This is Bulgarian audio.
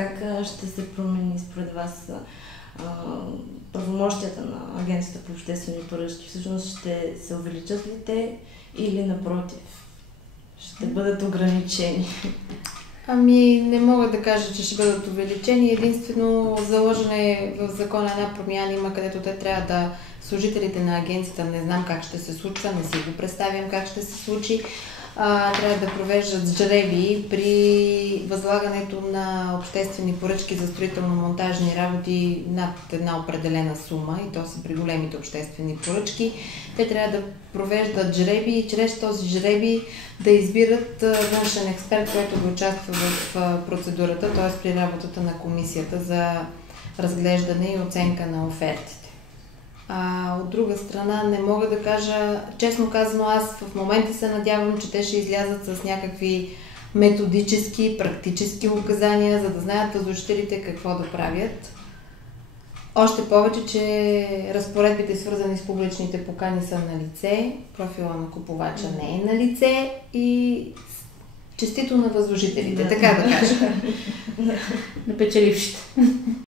как ще се промени според вас правомощията на Агенцията по обществени поръчки? Всъщност ще се увеличат ли те или напротив ще бъдат ограничени? Ами не мога да кажа, че ще бъдат увеличени. Единствено заложена е в закона една промяна, има където те трябва да служителите на агенцията, не знам как ще се случва, не си го представям как ще се случи, трябва да провеждат жреби при възлагането на обществени поръчки за строително-монтажни работи над една определена сума, и то са при големите обществени поръчки. Те трябва да провеждат жреби и чрез този жреби да избират външен експерт, който да участва в процедурата, т.е. при работата на комисията за разглеждане и оценка на офертите. От друга страна не мога да кажа, честно казано, аз в момента се надявам, че те ще излязат с някакви методически, практически указания, за да знаят възложителите какво да правят. Още повече, че разпоредбите, свързани с публичните покани, са на лице, профила на купувача не е на лице и честито на възложителите, така да кажа. На печелившите.